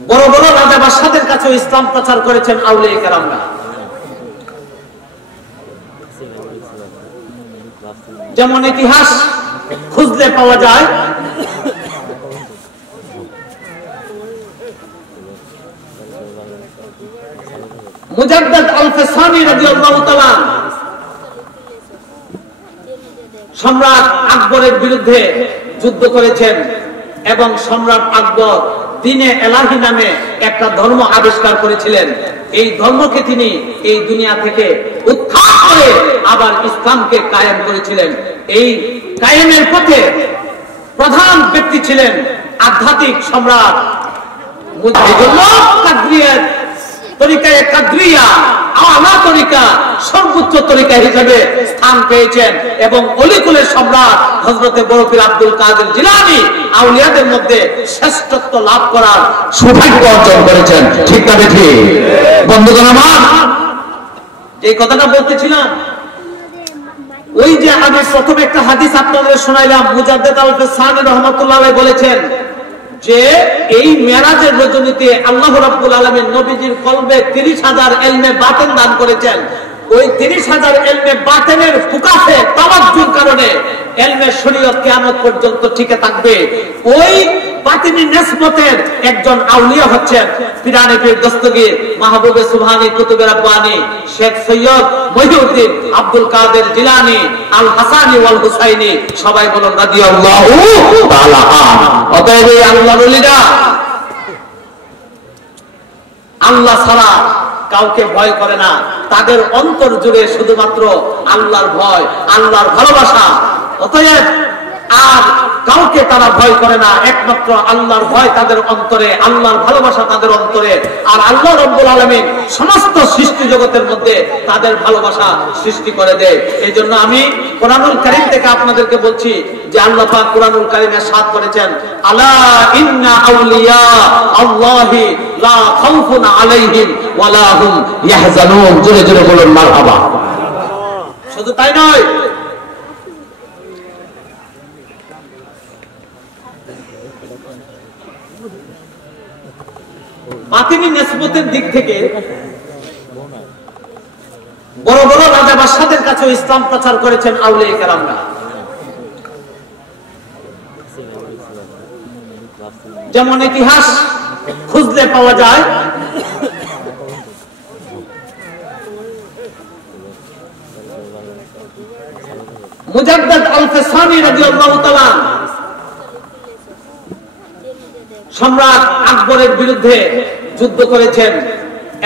বড় বড় রাজা বাদশাদের কাছে ইসলাম প্রচার করেছেন আউলিয়া কেরামরা। যেমন ইতিহাস খুঁজলে পাওয়া যায় মুজাদ্দিদ আল-ফাসানি রাদিয়াল্লাহু তাআলা সম্রাট আকবরের বিরুদ্ধে যুদ্ধ করেছেন এবং সম্রাট আকবর দ্বীনে এলাহি নামে একটা ধর্ম আবিষ্কার করেছিলেন। এই ধর্মকে তিনি এই দুনিয়া থেকে উৎখাত করে আবার ইসলামকে কায়েম করেছিলেন। এই কায়েমের পথে প্রধান ব্যক্তি ছিলেন আধ্যাত্মিক সম্রাট। তরিকায়ে কাদরিয়া আলা তরিকা সর্বোচ্চ তরিকা হিসেবে স্থান পেয়েছেন এবং অলিকুলের সম্রাট হযরতে বড় পীর আব্দুল কাদের জিলানী আউলিয়াদের মধ্যে শ্রেষ্ঠত্ব লাভ করার সৌভাগ্য অর্জন করেছেন। ঠিক না ঠিক? বন্ধুগণ আমার, এই কথাটা বলতেছিলাম, ওই যে আমি প্রথমে একটা হাদিস আপনাদের শোনাইলাম, মুজাদ্দিদ আল-ফাসানি রাহমাতুল্লাহ আলাইহি বলেছেন যে এই মেরাজের রজনীতে আল্লাহ রাব্বুল আলামিন নবীজির কলবে 30,000 ইলমে বাতিন দান করেছেন। ওই 30,000 ইলমে বাতিনের ফুকাহে তাওয়াজ্জুর কারণে ইলমে শরীয়ত কিয়ামত পর্যন্ত টিকে থাকবে। ওই বাতিনি নিসবতের একজন আউলিয়া হচ্ছেন পিরানে পীর দস্তগীর মাহবুবে সুবহানী কুতুবে রাব্বানী শেখ সৈয়দ মহিউদ্দিন আব্দুল কাদের জিলানী আল হাসানী ওয়াল হুসাইনী। সবাই বলুন রাদিয়াল্লাহু তাআলা আনহু। অতএব এই আল্লাহর ওলিরা আল্লাহ ছাড়া কাউকে ভয় করে না। তাদের অন্তর জুড়ে শুধুমাত্র আল্লাহর ভয়, আল্লাহর ভালোবাসা। অতএব আর কাউকে তারা ভয় করে না, একমাত্র আল্লাহর ভয় তাদের অন্তরে, আল্লাহর ভালোবাসা তাদের অন্তরে। আর আল্লাহ রাব্বুল আলামিন সমস্ত সৃষ্টি জগতের মধ্যে তাদের ভালোবাসা সৃষ্টি করে দেয়। এই জন্য আমি কোরআনুল কারীম থেকে আপনাদেরকে বলছি যে আল্লাহ পাক কোরআনুল কারীমে সাত করেছেন, আলা ইন্না আউলিয়া আল্লাহি লা খাউফুন আলাইহিম ওয়া লা হুম ইয়াহজানুন। জোরে জোরে বলুন মারহাবা। শুধু তাই নয়, বাতিনি নিসবতের দিক থেকে বড় বড় রাজা বাদশাদের কাছে ইসলাম প্রচার করেছেন আউলিয়া কেরামরা। যেমন ইতিহাস খুঁজলে পাওয়া যায় মুজাদ্দিদ আল-ফাসানি রাদিয়াল্লাহু তাআলা সম্রাট আকবরের বিরুদ্ধে যুদ্ধ করেছেন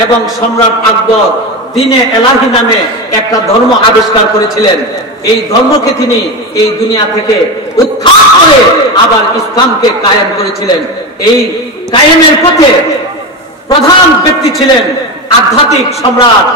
এবং সম্রাট আকবর দ্বীনে এলাহি নামে একটা ধর্ম আবিষ্কার করেছিলেন। এই ধর্মকে তিনি এই দুনিয়া থেকে উৎখাত করে আবার ইসলামকে কায়েম করেছিলেন। এই কায়েমের পথে প্রধান ব্যক্তি ছিলেন আধ্যাত্মিক সম্রাট